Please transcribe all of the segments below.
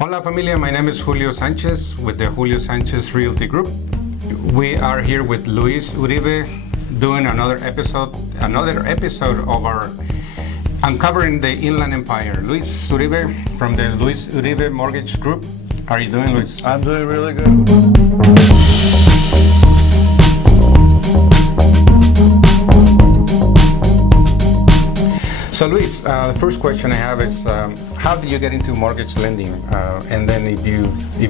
Hola familia, my name is Julio Sanchez with the Julio Sanchez Realty Group. We are here with Luis Uribe doing another episode of our Uncovering the Inland Empire. Luis Uribe from the Luis Uribe Mortgage Group. How are you doing, Luis? I'm doing really good. So Luis, the first question I have is, how did you get into mortgage lending? And then if you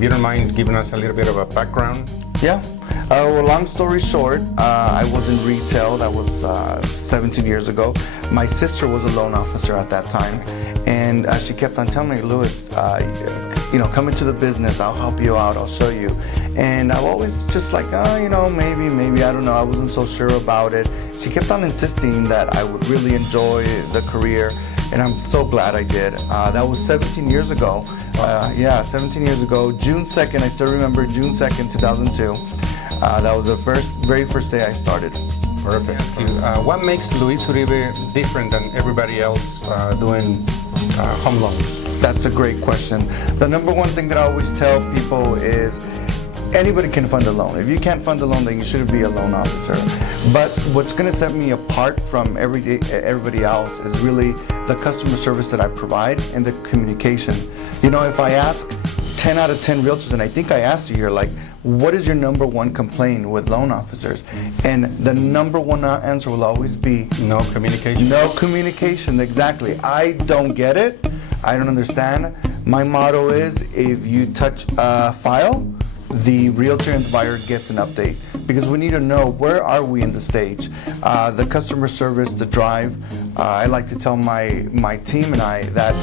don't mind giving us a little bit of a background. Yeah. Well, long story short, I was in retail. That was 17 years ago. My sister was a loan officer at that time, and she kept on telling me, Luis, come into the business. I'll help you out. I'll show you. And I always just like, maybe, I don't know. I wasn't so sure about it. She kept on insisting that I would really enjoy the career, and I'm so glad I did. That was 17 years ago. 17 years ago. June 2nd, I still remember June 2nd, 2002. That was the very first day I started. Perfect. What makes Luis Uribe different than everybody else doing home loans? That's a great question. The number one thing that I always tell people is anybody can fund a loan. If you can't fund a loan, then you shouldn't be a loan officer. But what's going to set me apart from everybody else is really the customer service that I provide and the communication. If I ask 10 out of 10 realtors, and I think I asked you here, like, what is your number one complaint with loan officers? And the number one answer will always be no communication. No communication, exactly. I don't get it. I don't understand. My motto is, if you touch a file, the realtor and the buyer gets an update, because we need to know where are we in the stage. The customer service, the drive. I like to tell my team and I that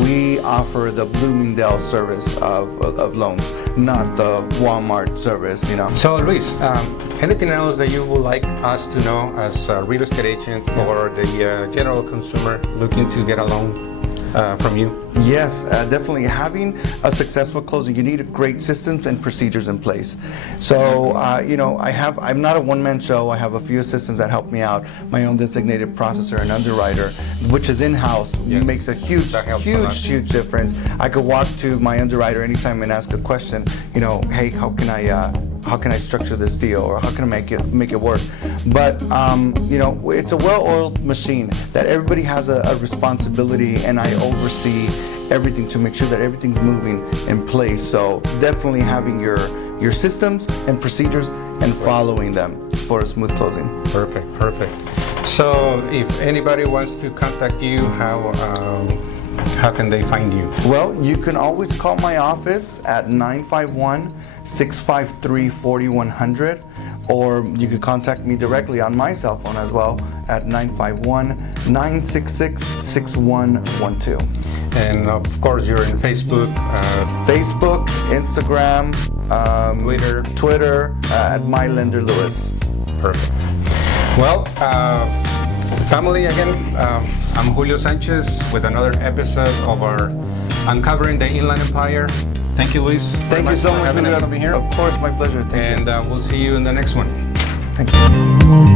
we offer the Bloomingdale service of loans, not the Walmart service. So Luis, anything else that you would like us to know as a real estate agent or the general consumer looking to get a loan from you? Yes, definitely. Having a successful closing, you need great systems and procedures in place. So, I'm not a one-man show. I have a few assistants that help me out. My own designated processor and underwriter, which is in-house, makes a huge difference. I could walk to my underwriter anytime and ask a question. Hey, how can I structure this deal, or how can I make it work? But it's a well-oiled machine that everybody has a responsibility, and I oversee everything to make sure that everything's moving in place. So definitely having your systems and procedures and following them for a smooth closing. Perfect. So if anybody wants to contact you, how can they find you? Well, you can always call my office at 951-653-4100, or you can contact me directly on my cell phone as well at 951-966-6112. And of course, you're in Facebook, Instagram, Twitter at MyLenderLewis. Perfect. Well, family, again, I'm Julio Sanchez with another episode of our Uncovering the Inland Empire. Thank you, Luis. Thank you so much for having us over here. Of course, my pleasure. Thank you. And we'll see you in the next one. Thank you.